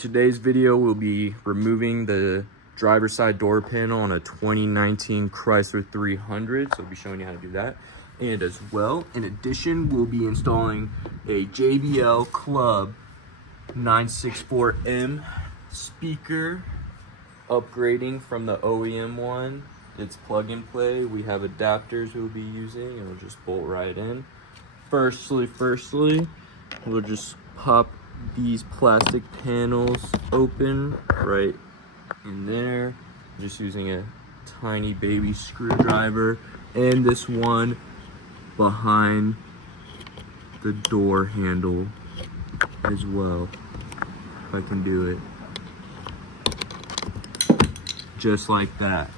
today's video will be removing the driver's side door panel on a 2019 Chrysler 300. So I'll be showing you how to do that. And as well, in addition, we'll be installing a JBL CLUB964M speaker, upgrading from the OEM one. It's plug and play. We have adapters we'll be using, and we'll just bolt right in. Firstly, we'll just pop these plastic panels open right in there, just using a tiny baby screwdriver, and this one behind the door handle as well, if I can do it, just like that.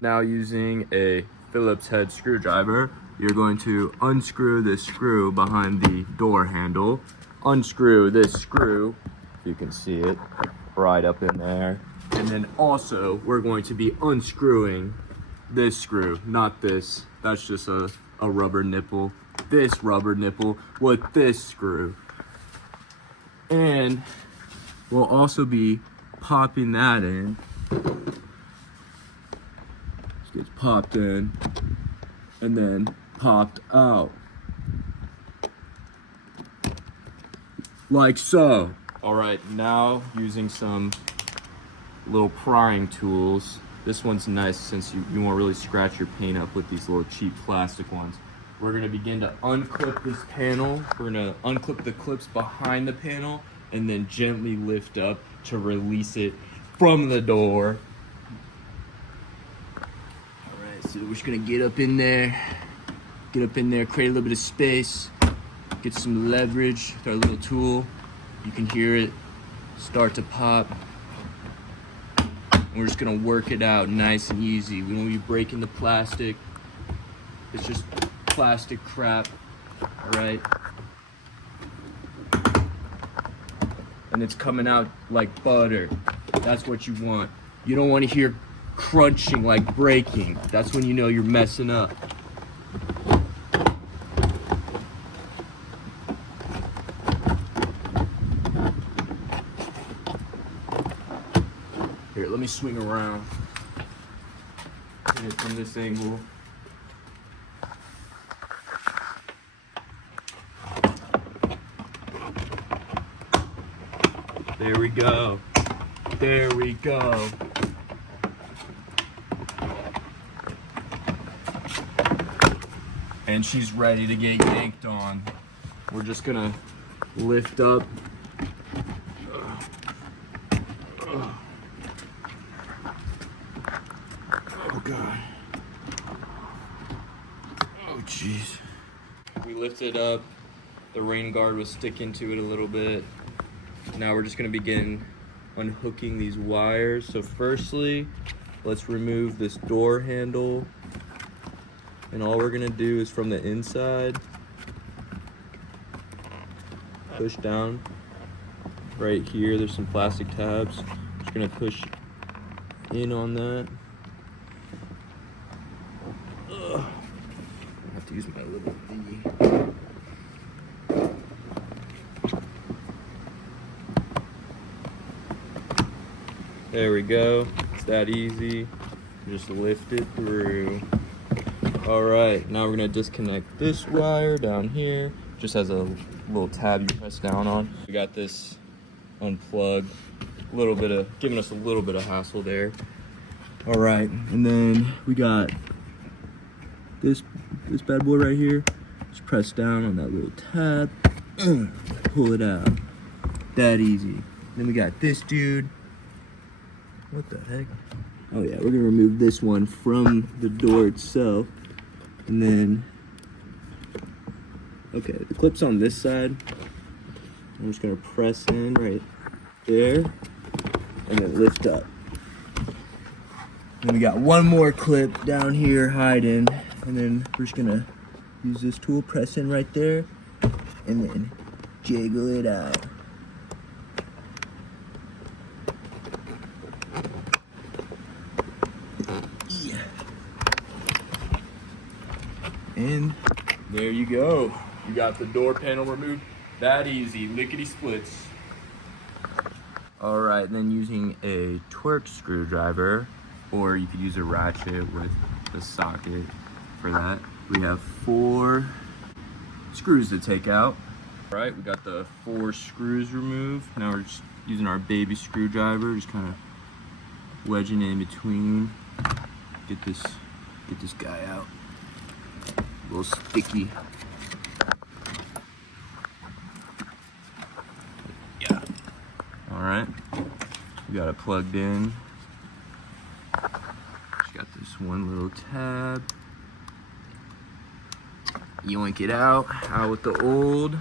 Now, using a Phillips head screwdriver, you're going to unscrew this screw behind the door handle, unscrew this screw, if you can see it, right up in there. And then also, we're going to be unscrewing this screw, not this. That's just a rubber nipple. This rubber nipple with this screw. And we'll also be popping that in. This gets popped in and then popped out. Like so. All right, now using some little prying tools. This one's nice since you won't really scratch your paint up with these little cheap plastic ones. We're gonna begin to unclip this panel. We're gonna unclip the clips behind the panel and then gently lift up to release it from the door. All right, so we're just gonna get up in there, create a little bit of space, get some leverage with our little tool. You can hear it start to pop. We're just gonna work it out nice and easy. We won't be breaking the plastic. It's just plastic crap, all right? And it's coming out like butter. That's what you want. You don't want to hear crunching like breaking. That's when you know you're messing up. Here, let me swing around. Hit it from this angle. There we go. There we go. And she's ready to get yanked on. We're just gonna lift up. Oh God. Oh jeez. We lifted up. The rain guard was sticking to it a little bit. Now we're just gonna begin unhooking these wires. So firstly, let's remove this door handle. And all we're gonna do is from the inside, push down. Right here, there's some plastic tabs. Just gonna push in on that. I have to use my little thingy. There we go. It's that easy. Just lift it through. All right, now we're gonna disconnect this wire down here. Just has a little tab you press down on. We got this unplugged. Giving us a little bit of hassle there. All right, and then we got this bad boy right here. Just press down on that little tab. Pull it out. That easy. Then we got this dude. What the heck? Oh yeah, we're gonna remove this one from the door itself. And then, okay, the clip's on this side. I'm just gonna press in right there and then lift up. And we got one more clip down here hiding. And then we're just gonna use this tool, press in right there, and then jiggle it out. And there you go. You got the door panel removed. That easy, lickety splits. All right, and then using a Torx screwdriver, or you could use a ratchet with the socket for that. We have 4 screws to take out. All right, we got the 4 screws removed. Now we're just using our baby screwdriver, just kind of wedging it in between. Get this guy out. A little sticky. Yeah. All right, we got it plugged in. Just got this one little tab. Yoink it out with the old.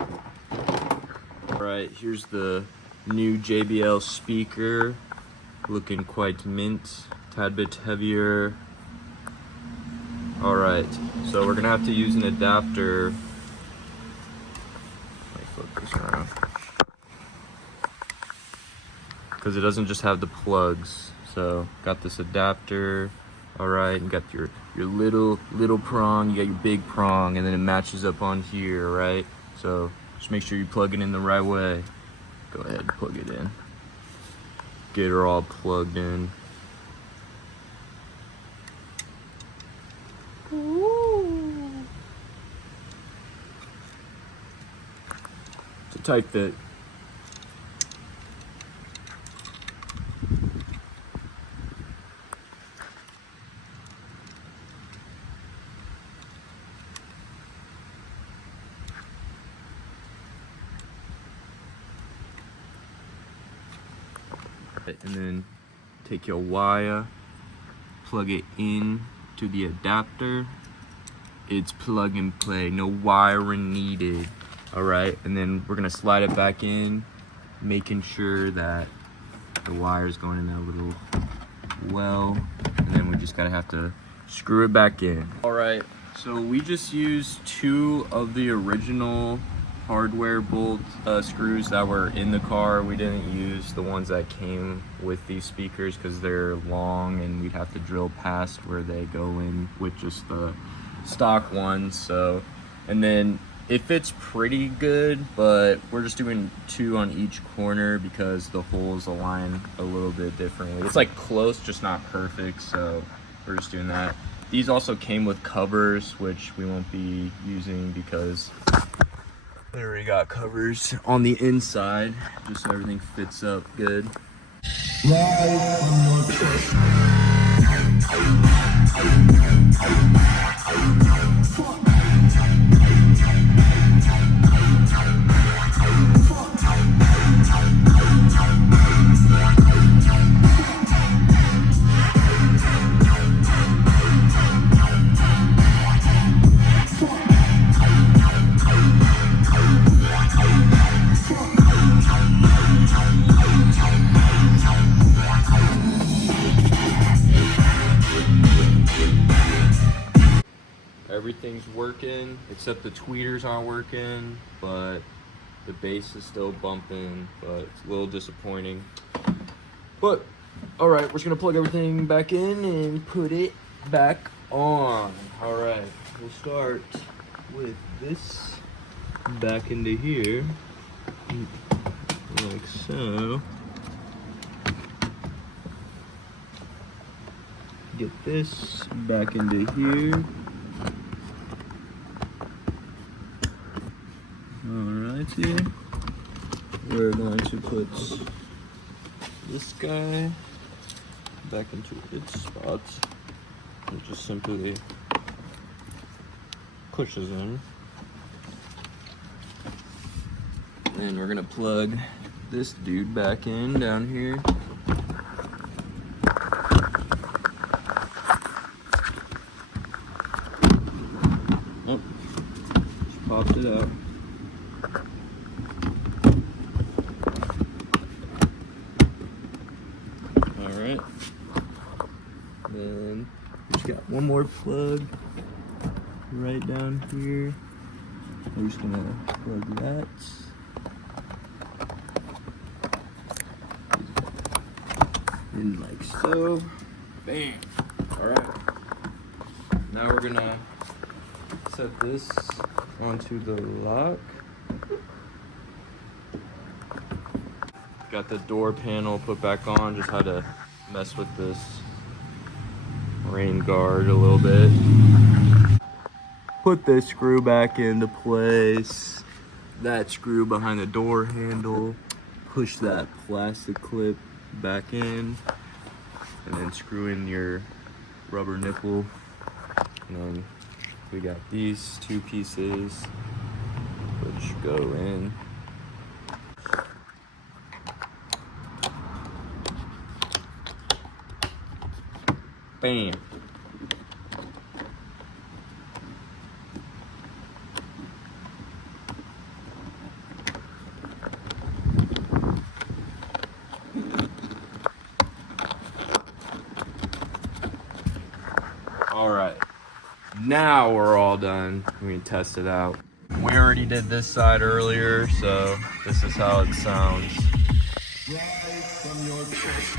All right, here's the new JBL speaker, looking quite mint, tad bit heavier. All right, so we're gonna have to use an adapter. Let me flip this around, because it doesn't just have the plugs. So got this adapter. All right, and got your little prong, you got your big prong, and then it matches up on here, right? So just make sure you plug it in the right way. Go ahead, plug it in. Get her all plugged in. Ooh. It's a tight fit. And then take your wire, plug it in to the adapter. It's plug and play, no wiring needed. All right, and then we're gonna slide it back in, making sure that the wire is going in that little well, and then we just have to screw it back in. All right, so we just used 2 of the original hardware bolt screws that were in the car. We didn't use the ones that came with these speakers because they're long and we'd have to drill past where they go in with just the stock ones. So, and then it fits pretty good, but we're just doing 2 on each corner because the holes align a little bit differently. It's like close, just not perfect, so we're just doing that. These also came with covers, which we won't be using because we already got covers on the inside, just so everything fits up good. Everything's working except the tweeters aren't working, but the bass is still bumping, but it's a little disappointing. But all right, we're just gonna plug everything back in and put it back on. All right, we'll start with this back into here, like so. Get this back into here. Alrighty, we're going to put this guy back into its spot. It just simply pushes in. And we're gonna plug this dude back in down here. Oh, just popped it out. Alright. Then we just got one more plug right down here. We're just gonna plug that. In like so. Bam. Alright. Now we're gonna set this onto the lock. Got the door panel put back on. Just had to mess with this rain guard a little bit. Put this screw back into place. That screw behind the door handle. Push that plastic clip back in. And then screw in your rubber nipple. And then we got these two pieces which go in. Bam. All right, now we're all done. We can test it out. We already did this side earlier, so this is how it sounds. Right from your chest.